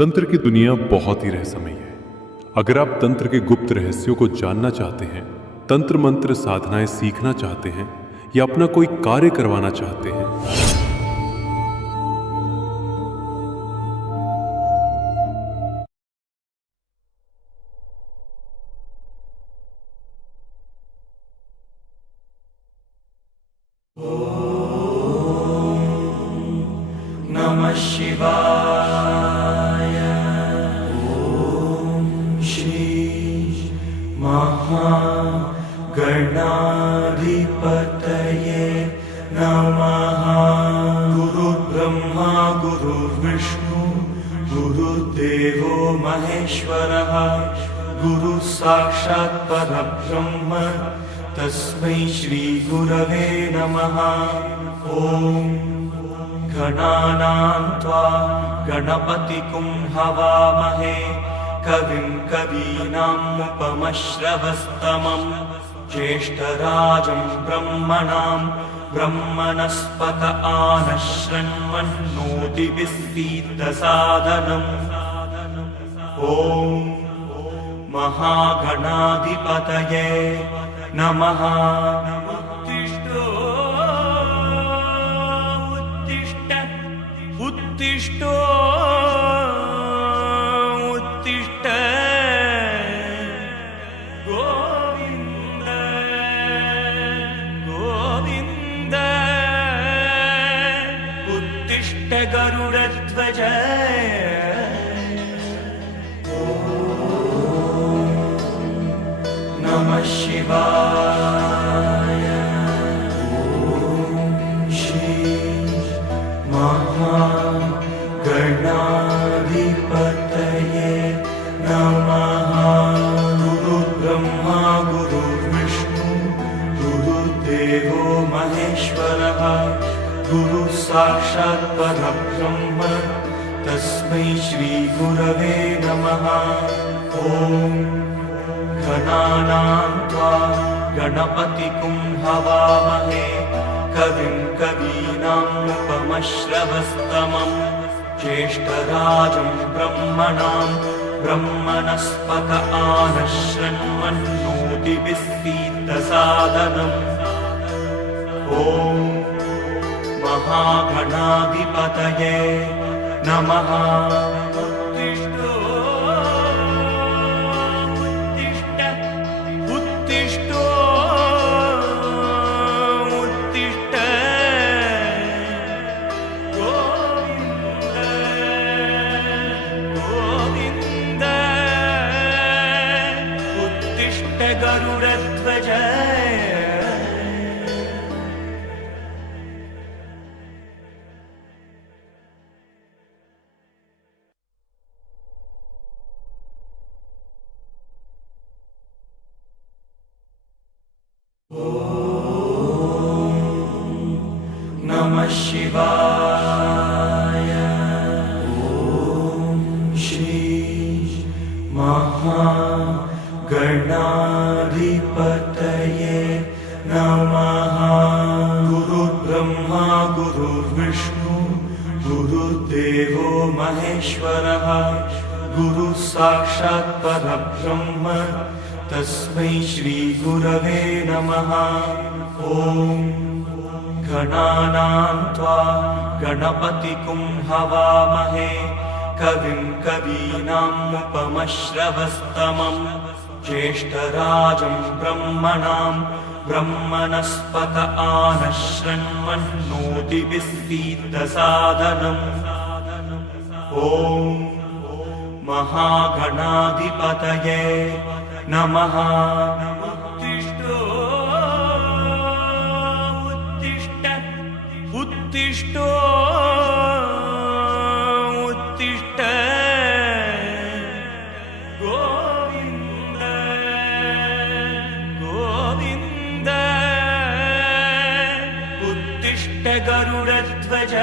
तंत्र की दुनिया बहुत ही रहस्यमयी है। अगर आप तंत्र के गुप्त रहस्यों को जानना चाहते हैं, तंत्र मंत्र साधनाएं सीखना चाहते हैं या अपना कोई कार्य करवाना चाहते हैं, नमः शिवाय। ॐ श्री महागणाधिपतये नमः। गुरुर्ब्रह्मा गुरुर्विष्णु गुरुर्देवो महेश्वरः, गुरुः साक्षात् परब्रह्म तस्मै श्री गुरवे नमः। ॐ गणानां त्वा गणपतिं हवामहे, कविं कवीनामुपमश्रवस्तमं, ज्येष्ठराजं ब्रह्मणां ब्रह्मणस्पत आनश्रण्वन्नोतिभिस्सीदसादनम्। ॐ महागणाधिपतये नमः। उत्तिष्ठ उत्तिष्ठ गोविन्द गोविन्द। उत्तिष्ठ गरुडध्वज। नमः शिवाय। ॐ श्री महागणाधिपतये नमः। गुरुर्ब्रह्मा गुरुर्विष्णु गुरुर्देवो महेश्वरः, गुरुः साक्षात् परब्रह्म तस्मै श्री गुरवे नमः। ॐ गणानां त्वा गणपतिं हवामहे, कविं कवीनामुपमश्रवस्तमं, ज्येष्ठराजं ब्रह्मणां ब्रह्मणस्पत आनश्रण्वन्नोतिभिस्सीदसादनम्। ॐ महागणाधिपतये नमः। उत्तिष्ठ उत्तिष्ठ गोविन्द गोविन्द। उत्तिष्ठ गरुडध्वज। नमः शिवाय। ॐ श्री महागणाधिपतये नमः। गुरुर्ब्रह्मा गुरुर्विष्णु गुरुर्देवो महेश्वरः, गुरुः साक्षात् परब्रह्म तस्मै श्री गुरवे नमः। ॐ गणानां त्वा गणपतिं हवामहे, कविं कवीनामुपमश्रवस्तमं, ज्येष्ठराजं ब्रह्मणां ब्रह्मणस्पत आनश्रण्वन्नोतिभिस्सीदसादनम्। ॐ महागणाधिपतये नमः। उत्तिष्ठ उत्तिष्ठ गोविन्द गोविन्द। उत्तिष्ठ गरुडध्वज।